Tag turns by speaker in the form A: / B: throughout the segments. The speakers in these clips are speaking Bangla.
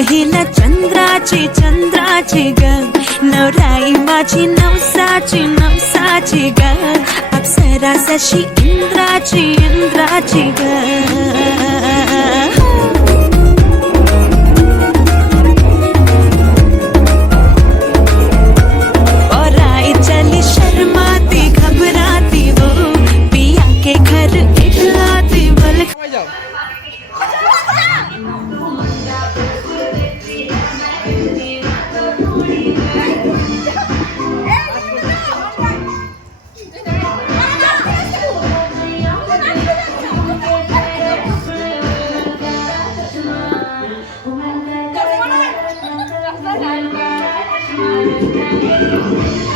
A: आवड हिला चंद्राची चंद्राची ग नवराई माझी नवसाची नवसाची ग अप्सरा जशी इंद्राची इंद्राची ग
B: ありがとうございます。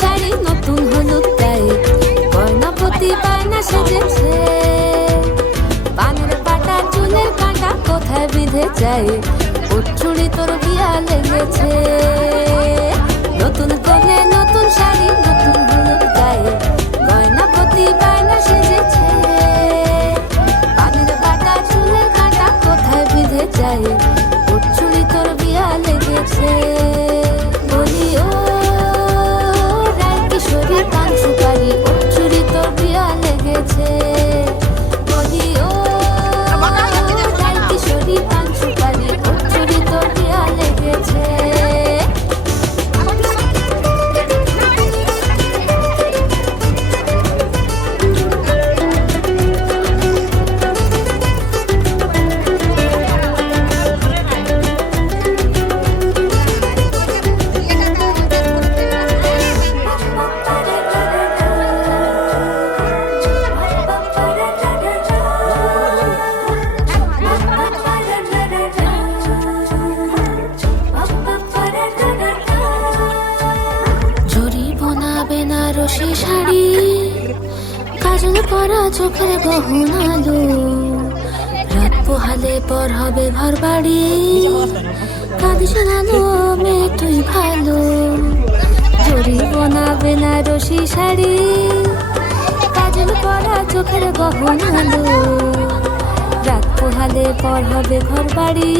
B: শাড়ি নতুন চুলের কাঁটা কোথায় বিঁধে যায়? উচ্ছুড়ি তোর বিয়া লেগেছে। বেনারসি শাড়ি, কাজল পরা চোখের গহনালো। রাত পোহালে পর হবে ঘর বাড়ি, কাঁদিস নানো মেয়ে, তুই ভালো। জরি বোনা বেনারসি শাড়ি, কাজল পরা চোখের গহনালো। রাত পোহালে পর হবে ঘর বাড়ি,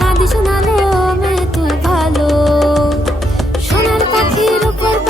B: কাঁদিস নানো মেয়ে, তুই ভালো।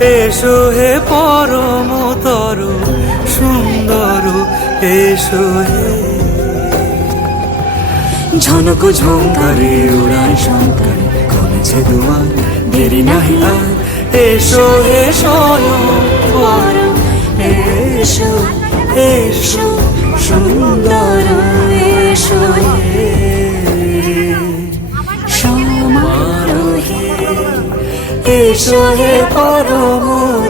A: এসো হে পরম তর
C: সুন্দর এসো হে। ঝনক ঝঙ্কারে উড়ান শঙ্কর, কমেছে দুয়ার, দেরি নাহি আর। এসো হে পরম, এসো এসো, সুন্দর এসো হে পরম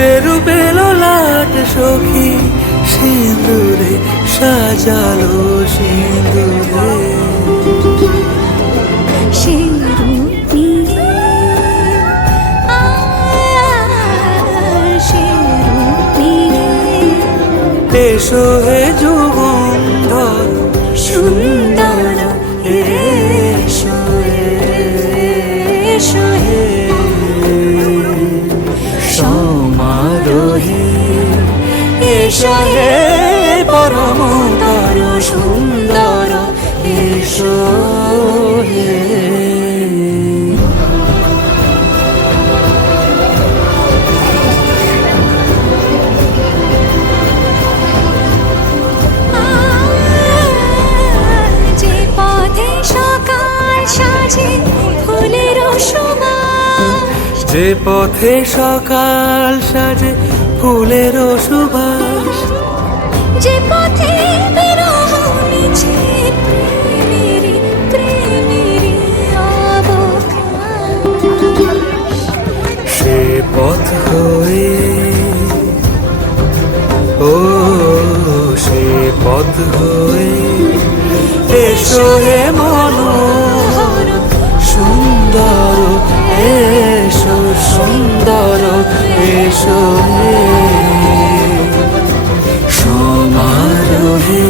A: যে রূপে
C: লাট সখী সিঁদুরে সাজালো সিঁদুরে। এসো হে যুগন্ধর
A: যে পথে সকাল সাজে ফুলের সুবাস।
C: যে পথে সে পথ হয়ে ও সে পথ হয়ে এসো হে মনোহর এসো সমারোহে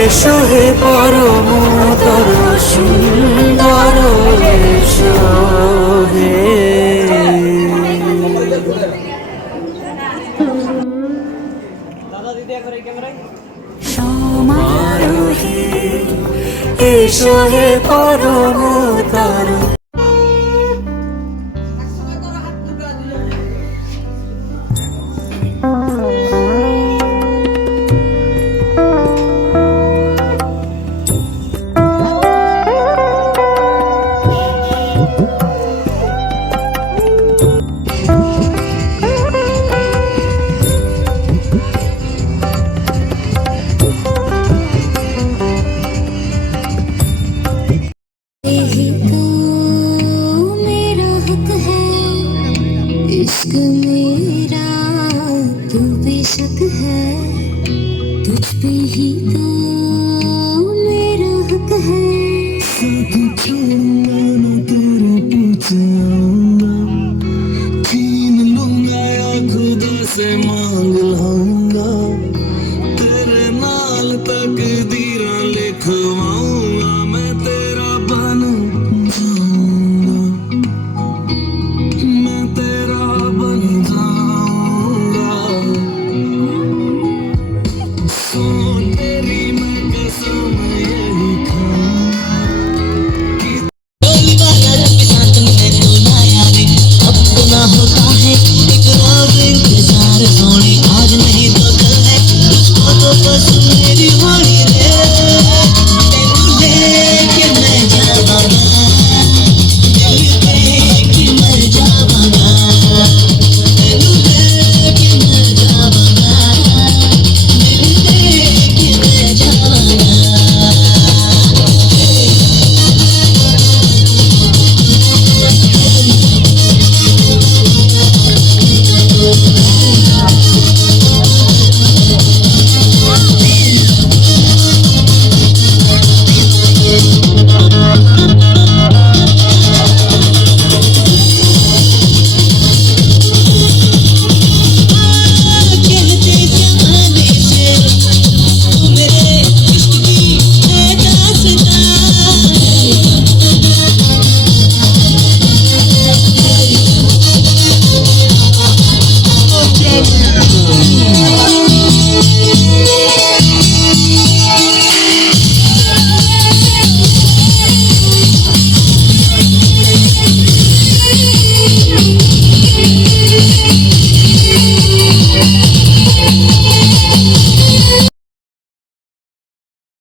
C: এসো হে পরমতর সুন্দর এসো হে।
A: সমারোহে
C: এসো হে পরমতর
B: यही इश्क मेरा तू बेशक है। तुझ पे ही तो मेरा हक है।
D: साथ छोड़ना ना तेरे पीछे आऊँगा। छीन लूँगा या खुद से मांग लाऊँगा। तेरे नाल तक दी Vamos